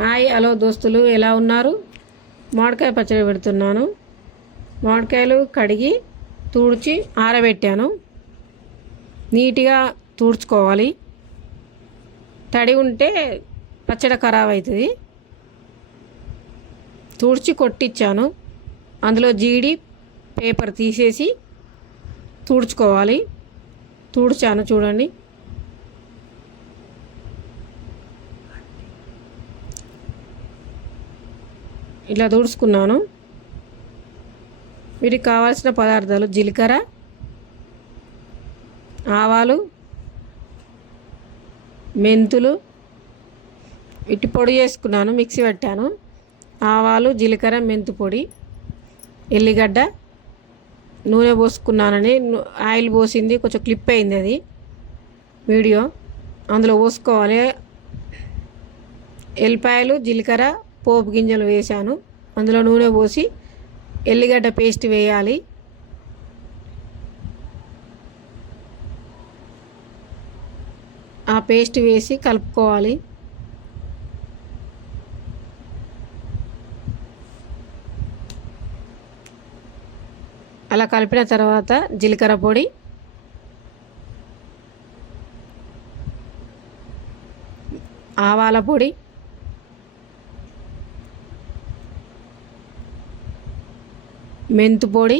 Hi hello దోస్తులు, ఎలా ఉన్నారు? మామిడికాయ పచ్చడి పెడుతున్నాను. మామిడికాయలు కడిగి తుడిచి ఆరబెట్టాను. నీట్గా తుడుచుకోవాలి. తడి ఉంటే పచ్చడి ఖరాబ్ అవుతుంది. తుడిచి కొట్టించాను. అందులో జీడి పేపర్ తీసేసి తుడుచుకోవాలి. తుడిచాను చూడండి. ఇలా తుడుచుకున్నాను. వీటికి కావాల్సిన పదార్థాలు: జీలకర్ర, ఆవాలు, మెంతులు. ఇటు పొడి చేసుకున్నాను, మిక్సీ పెట్టాను. ఆవాలు, జీలకర్ర, మెంతు పొడి, ఎల్లిగడ్డ, నూనె పోసుకున్నానని ఆయిల్ పోసింది కొంచెం క్లిప్ అయింది, అది వీడియో. అందులో పోసుకోవాలి. ఎల్లిపాయలు, జీలకర్ర, పోపు గింజలు వేసాను. అందులో నూనె పోసి ఎల్లిగడ్డ పేస్ట్ వేయాలి. ఆ పేస్ట్ వేసి కలుపుకోవాలి. అలా కలిపిన తర్వాత జీలకర్ర పొడి, ఆవాల పొడి, మెంతు పొడి,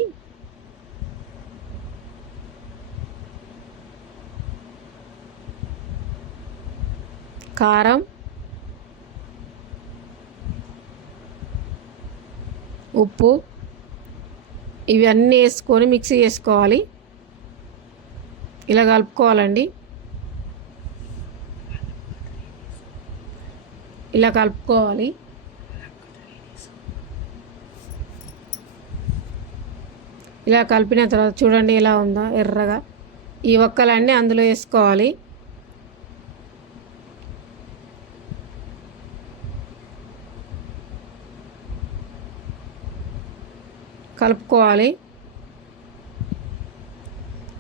కారం, ఉప్పు ఇవన్నీ వేసుకొని మిక్సీ చేసుకోవాలి. ఇలా కలుపుకోవాలండి. ఇలా కలుపుకోవాలి. ఇలా కలిపిన తర్వాత చూడండి ఎలా ఉందో ఎర్రగా. ఈ ఒక్కలన్నీ అందులో వేసుకోవాలి. కలుపుకోవాలి.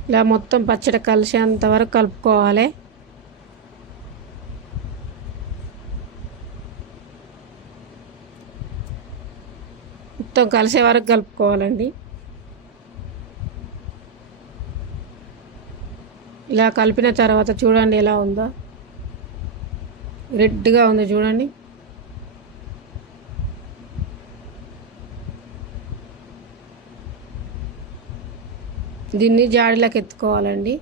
ఇలా మొత్తం పచ్చడి కలిసేంత వరకు కలుపుకోవాలి. మొత్తం కలిసే వరకు కలుపుకోవాలండి. ఇలా కలిపిన తర్వాత చూడండి ఎలా ఉందో, రెడ్గా ఉంది చూడండి. దీన్ని జాడీలోకి ఎత్తుకోవాలండి.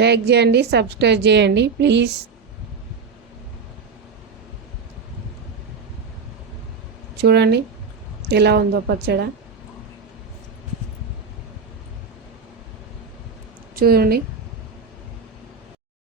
లైక్ చేయండి, సబ్స్క్రైబ్ చేయండి ప్లీజ్. చూడండి ఎలా ఉందో పచ్చడి. చూడండి.